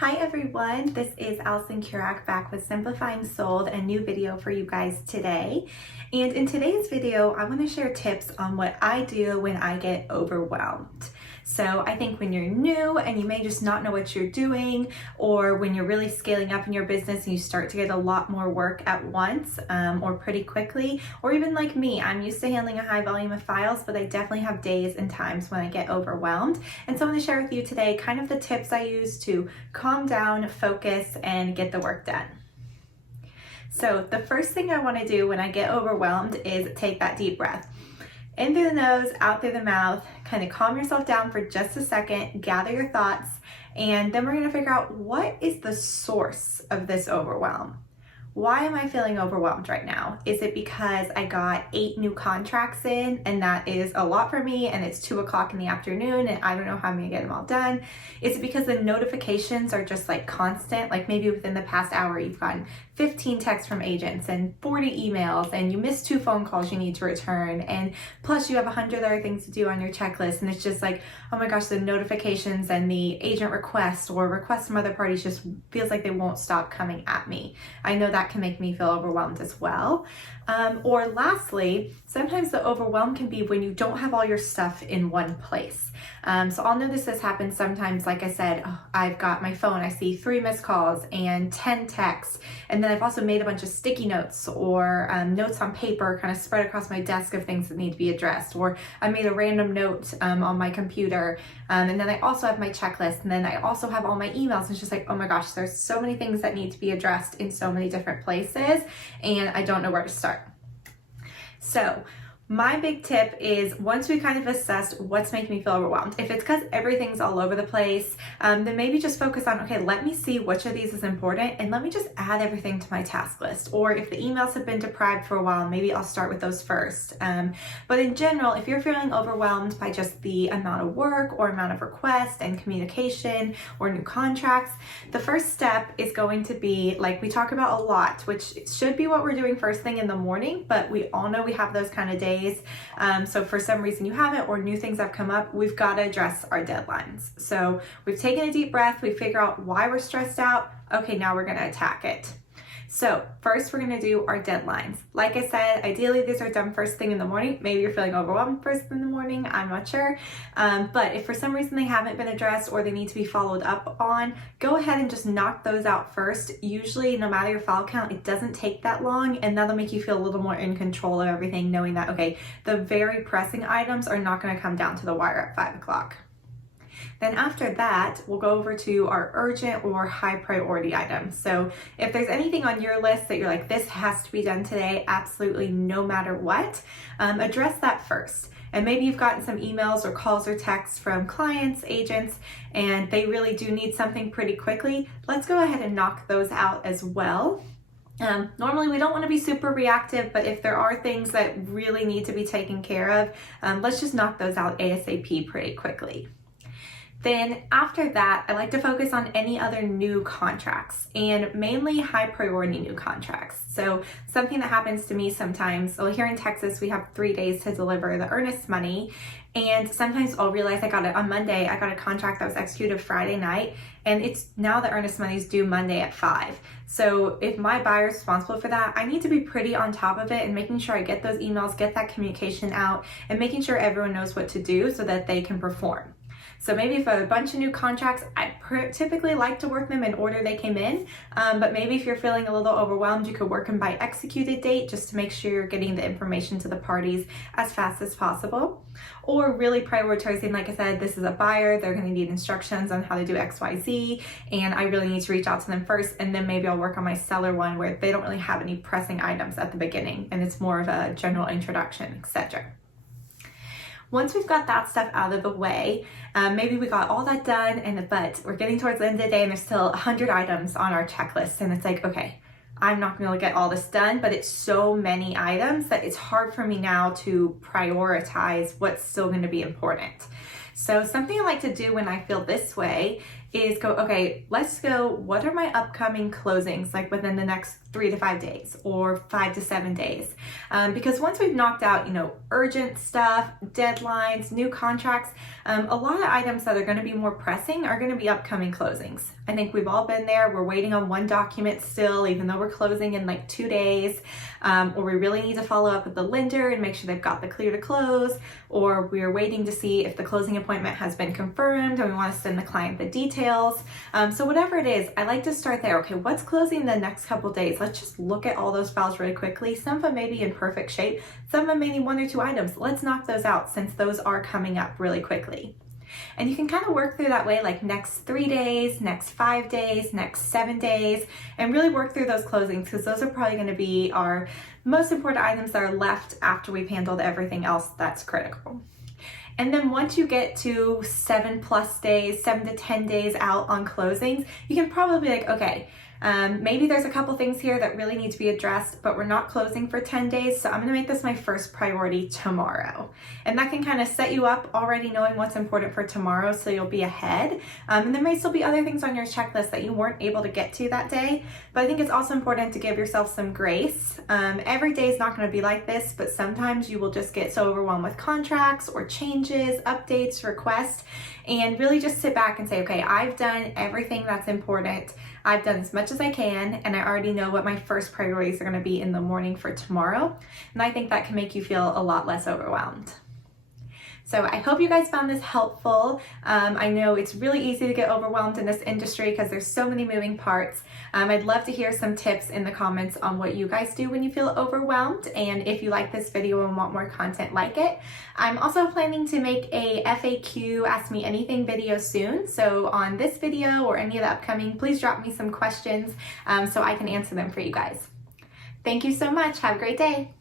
Hi everyone, this is Allison Kurak back with Simplifying Sold, a new video for you guys today. And in today's video, I want to share tips on what I do when I get overwhelmed. So I think when you're new and you may just not know what you're doing, or when you're really scaling up in your business and you start to get a lot more work at once or pretty quickly, or even like me, I'm used to handling a high volume of files, but I definitely have days and times when I get overwhelmed. And so I'm going to share with you today kind of the tips I use to calm down, focus, and get the work done. So the first thing I want to do when I get overwhelmed is take that deep breath. In through the nose, out through the mouth, kind of calm yourself down for just a second, gather your thoughts, and then we're going to figure out what is the source of this overwhelm. Why am I feeling overwhelmed right now? Is it because I got 8 new contracts in and that is a lot for me and it's 2 o'clock in the afternoon and I don't know how I'm gonna get them all done? Is it because the notifications are just like constant? Like maybe within the past hour you've gotten 15 texts from agents and 40 emails and you missed 2 phone calls you need to return, and plus you have 100 other things to do on your checklist, and it's just like, oh my gosh, the notifications and the agent requests or requests from other parties just feels like they won't stop coming at me. I know that can make me feel overwhelmed as well. Or lastly, sometimes the overwhelm can be when you don't have all your stuff in one place. So I'll notice this happens sometimes. Like I said, I've got my phone, I see 3 missed calls and 10 texts, and then I've also made a bunch of sticky notes or notes on paper kind of spread across my desk of things that need to be addressed, or I made a random note on my computer, and then I also have my checklist, and then I also have all my emails, and it's just like, oh my gosh, there's so many things that need to be addressed in so many different places, and I don't know where to start. So my big tip is, once we kind of assessed what's making me feel overwhelmed, if it's because everything's all over the place, then maybe just focus on, okay, let me see which of these is important and let me just add everything to my task list. Or if the emails have been deprived for a while, maybe I'll start with those first. But in general, if you're feeling overwhelmed by just the amount of work or amount of requests and communication or new contracts, the first step is going to be, like we talk about a lot, which should be what we're doing first thing in the morning, but we all know we have those kind of days. So for some reason you haven't, or new things have come up, we've got to address our deadlines. So we've taken a deep breath, we figure out why we're stressed out. Okay, now we're going to attack it. So first we're going to do our deadlines. Like I said, ideally these are done first thing in the morning. Maybe you're feeling overwhelmed first thing in the morning, I'm not sure. But if for some reason they haven't been addressed or they need to be followed up on, go ahead and just knock those out first. Usually, no matter your file count, it doesn't take that long, and that'll make you feel a little more in control of everything, knowing that, okay, the very pressing items are not going to come down to the wire at 5 o'clock. Then after that, we'll go over to our urgent or high priority items. So if there's anything on your list that you're like, this has to be done today, absolutely no matter what, address that first. And maybe you've gotten some emails or calls or texts from clients, agents, and they really do need something pretty quickly. Let's go ahead and knock those out as well. Normally we don't want to be super reactive, but if there are things that really need to be taken care of, let's just knock those out ASAP pretty quickly. Then after that, I like to focus on any other new contracts, and mainly high priority new contracts. So something that happens to me sometimes, so here in Texas, we have 3 days to deliver the earnest money. And sometimes I'll realize I got it on Monday. I got a contract that was executed Friday night, and it's now the earnest money is due Monday at 5. So if my buyer is responsible for that, I need to be pretty on top of it and making sure I get those emails, get that communication out, and making sure everyone knows what to do so that they can perform. So maybe if I have a bunch of new contracts, I typically like to work them in order they came in, but maybe if you're feeling a little overwhelmed, you could work them by executed date just to make sure you're getting the information to the parties as fast as possible. Or really prioritizing, like I said, this is a buyer, they're going to need instructions on how to do XYZ, and I really need to reach out to them first, and then maybe I'll work on my seller one where they don't really have any pressing items at the beginning, and it's more of a general introduction, etc. Once we've got that stuff out of the way, maybe we got all that done, but we're getting towards the end of the day and there's still 100 items on our checklist, and it's like, okay, I'm not going to get all this done, but it's so many items that it's hard for me now to prioritize what's still going to be important. So something I like to do when I feel this way is go, okay, let's go, what are my upcoming closings like within the next 3 to 5 days or 5 to 7 days? Because once we've knocked out, urgent stuff, deadlines, new contracts, a lot of items that are going to be more pressing are going to be upcoming closings. I think we've all been there. We're waiting on one document still, even though we're closing in like 2 days, or we really need to follow up with the lender and make sure they've got the clear to close, or we're waiting to see if the closing appointment has been confirmed and we want to send the client the details. So whatever it is, I like to start there. Okay, what's closing the next couple days? Let's just look at all those files really quickly. Some of them may be in perfect shape. Some of them may need 1 or 2 items. Let's knock those out since those are coming up really quickly. And you can kind of work through that way, like next 3 days, next 5 days, next 7 days, and really work through those closings because those are probably going to be our most important items that are left after we've handled everything else that's critical. And then once you get to 7+ days, 7 to 10 days out on closings, you can probably be like, okay, maybe there's a couple things here that really need to be addressed, but we're not closing for 10 days, so I'm gonna make this my first priority tomorrow. And that can kind of set you up already knowing what's important for tomorrow, so you'll be ahead. And there may still be other things on your checklist that you weren't able to get to that day, but I think it's also important to give yourself some grace. Every day is not gonna be like this, but sometimes you will just get so overwhelmed with contracts or changes, updates, requests, and really just sit back and say, okay, I've done everything that's important. I've done as much as I can, and I already know what my first priorities are going to be in the morning for tomorrow. And I think that can make you feel a lot less overwhelmed. So I hope you guys found this helpful. I know it's really easy to get overwhelmed in this industry because there's so many moving parts. I'd love to hear some tips in the comments on what you guys do when you feel overwhelmed, and if you like this video and want more content like it. I'm also planning to make a FAQ Ask Me Anything video soon. So on this video or any of the upcoming, please drop me some questions so I can answer them for you guys. Thank you so much. Have a great day.